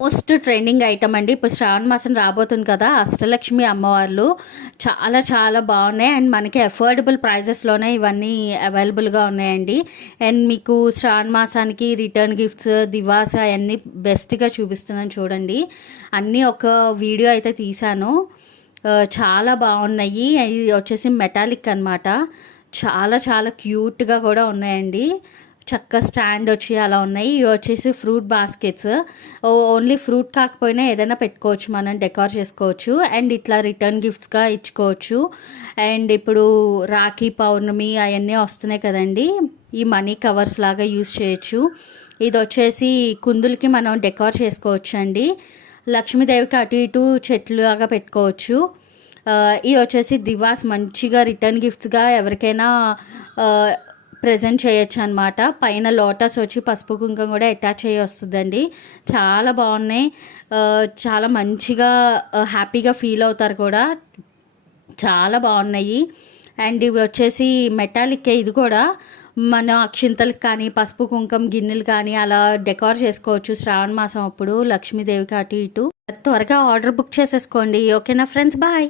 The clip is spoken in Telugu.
మోస్ట్ ట్రెండింగ్ ఐటమ్ అండి. ఇప్పుడు శ్రావణ మాసం రాబోతుంది కదా! అష్టలక్ష్మి అమ్మవార్లు చాలా చాలా బాగున్నాయి. అండ్ మనకి అఫోర్డబుల్ ప్రైజెస్లోనే ఇవన్నీ అవైలబుల్గా ఉన్నాయండి. అండ్ మీకు శ్రావణ మాసానికి రిటర్న్ గిఫ్ట్స్, దివాస్ అవన్నీ బెస్ట్గా చూపిస్తున్నాను చూడండి. అన్నీ ఒక వీడియో అయితే తీశాను. చాలా బాగున్నాయి. ఇది వచ్చేసి మెటాలిక్ అనమాట. చాలా చాలా క్యూట్గా కూడా ఉన్నాయండి. చక్క స్టాండ్ వచ్చి అలా ఉన్నాయి. ఇవి వచ్చేసి ఫ్రూట్ బాస్కెట్స్. ఓన్లీ ఫ్రూట్ కాకపోయినా ఏదైనా పెట్టుకోవచ్చు, మనం డెకార్ చేసుకోవచ్చు. అండ్ ఇట్లా రిటర్న్ గిఫ్ట్స్గా ఇచ్చుకోవచ్చు. అండ్ ఇప్పుడు రాఖీ పౌర్ణమి అవన్నీ వస్తున్నాయి కదండి, ఈ మనీ కవర్స్ లాగా యూస్ చేయొచ్చు. ఇది వచ్చేసి కుందులకి మనం డెకార్ చేసుకోవచ్చు అండి. లక్ష్మీదేవికి అటు ఇటు చెట్లు లాగా పెట్టుకోవచ్చు. ఇవి వచ్చేసి దివాస్, మంచిగా రిటర్న్ గిఫ్ట్స్గా ఎవరికైనా ప్రజెంట్ చేయొచ్చు అనమాట. పైన లోటస్ వచ్చి పసుపు కుంకుమ కూడా అటాచ్ అయ్యి వస్తుందండి. చాలా బాగున్నాయి. చాలా మంచిగా హ్యాపీగా ఫీల్ అవుతారు కూడా. చాలా బాగున్నాయి. అండ్ ఇవి వచ్చేసి మెటాలిక్. ఇది కూడా మన అక్షింతలకు కానీ పసుపు కుంకుమ గిన్నెలు కానీ అలా డెకార్ చేసుకోవచ్చు శ్రావణ మాసం అప్పుడు లక్ష్మీదేవికి అటు ఇటు. త్వరగా ఆర్డర్ బుక్ చేసేసుకోండి. ఓకేనా ఫ్రెండ్స్, బాయ్.